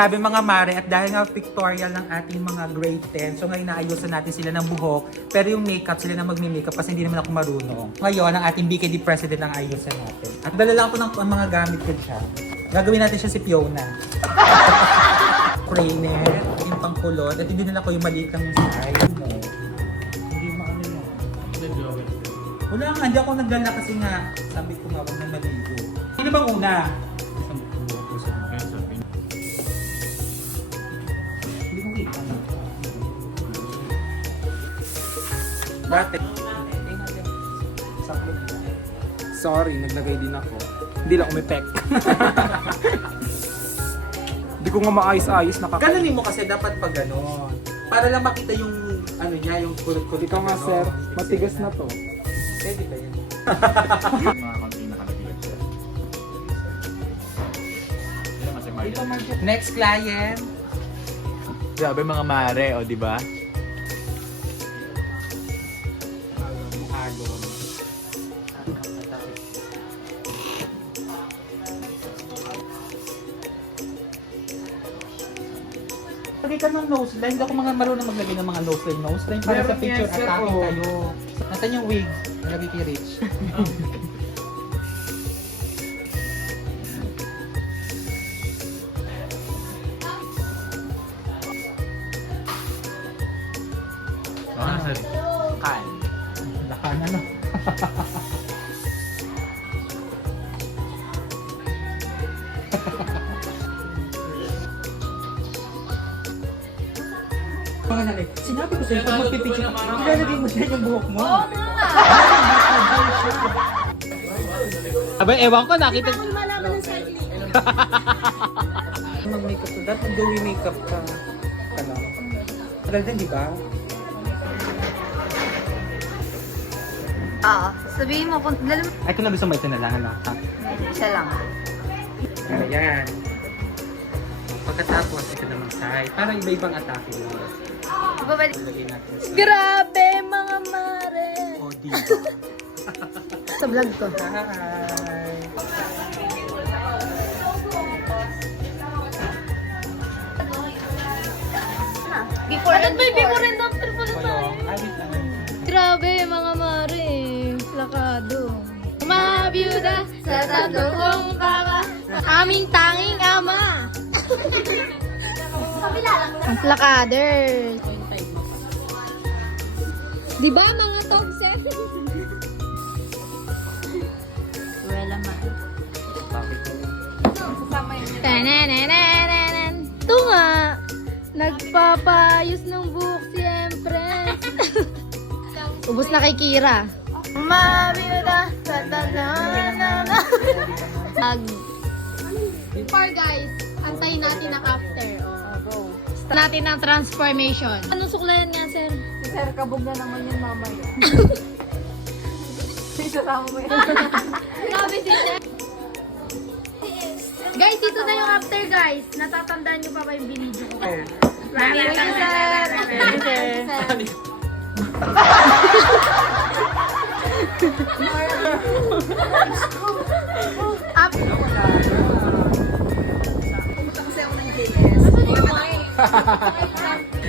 Sabi mga mare, at dahil nga pictorial ng ating mga grade 10, so ngayon naayusan natin sila ng buhok, pero yung makeup, sila na magmi-makeup kasi hindi naman ako marunong. Ngayon, ang ating BKD President ang ayusan natin. At dala lang ko ng mga gamit ko dyan. Gagawin natin siya si Fiona. Trainer, yung pangkulot, at hindi nila ko yung maliit ng size. Hindi maano yun. Wala nga, hindi ako nagdala kasi nga, sabi ko nga, huwag na maligo. Sino bang una? Dati. Sorry, naglagay din ako. Hindi lang umepek. Hindi ko nga maayos-ayos Ganunin mo kasi dapat pag gano'n. Para lang makita yung ano niya, yung kulot-kulot. Ito nga sir, matigas na to. Pwede ba yun? Mga konti na kanabigat sir. Yan kasi may... Next client. Sabi mga mare, o di ba? Alon. Lagay ka ng nose line. Hindi ako mga marunong maglagay ng mga nose line. Nose line para sa Meron picture yan, sir, attacking oh. kayo. Nasaan yung wig? Nalagay kay Rich. Ano sir? Kan. Lakan ano. Mga nanay, sinabi ko sa'yo, pag magpipicture ka, ilalagay mo dyan yung buhok mo. Oo nga! Aba, ewan ko, nakita... Malaman ng cycling. Mag-makeup to that, mag-gawin makeup ka. Ano? Tagal din, di ba? Oo. Sabihin mo kung Ay, kung gusto mo ito na lang, ano? Isa lang. Ayan. Pagkatapos, ito naman side. Parang iba-ibang atake mo. Babalik. Ilagay natin sa... Grabe mga mare. O, di ba? Sa vlog ko. Hi! Before and before and after po na tayo. Kulong. Ay, wait lang. Grabe mga mare. Plakado. Mabiyuda sa tatlong kama. Aming tanging ama. Ang plakaders. Di ba mga togset? Wala man. Tananananan. Tunga. Nagpapayos ng buhok siyempre. Ubus na kay Kira. Mabiyuda sa tatlong For guys, antayin natin ang after. Start natin ang transformation. Anong suklayan nga, sir? Si Sir, kabog na naman yung mamaya. Isasama mo yun. Grabe si sir. Guys, dito na yung after, guys. Natatandaan nyo pa ba yung binidyo ko? Thank you, Sir. Thank you, Sir. Up. Pumunta kasi ako ng JS.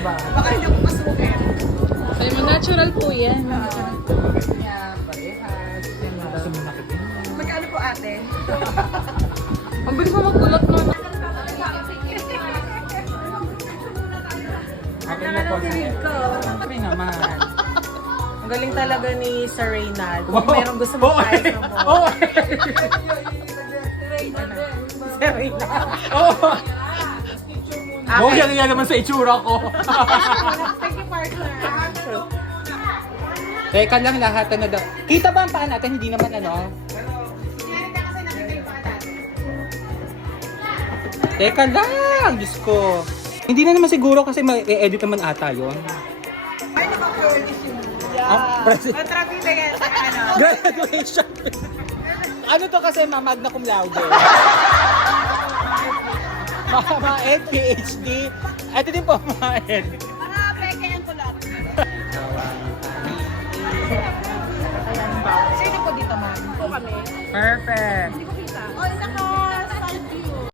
Baka hindi ako masukin. Sabi mo, natural po yan. Yan, parehas. Yan, gusto mo nakikita. Magkano po ate? Ang bilis mo magkulot nun. Okay na po. ko. Okay naman. Ang galing talaga ni Sir Reynald. Kung merong gusto mo tayo ng mo. Oh! Sir Reynald. Oh! Huwag yan naman sa itsura ko. Thank you, partner. Teka lang lahat, ano daw. Kita ba ang paa natin? Hindi naman ano. Teka lang, Diyos ko. Hindi na naman siguro kasi ma-edit naman ata yun. Ano ba priorities yun? Matraffic na yan sa ano. Graduation. Ano to kasi magna cum laude? Mga PhD. Ito din po mga ed. Mga peke ang kulot. Sino po dito, ma'am? Po kami. Perfect.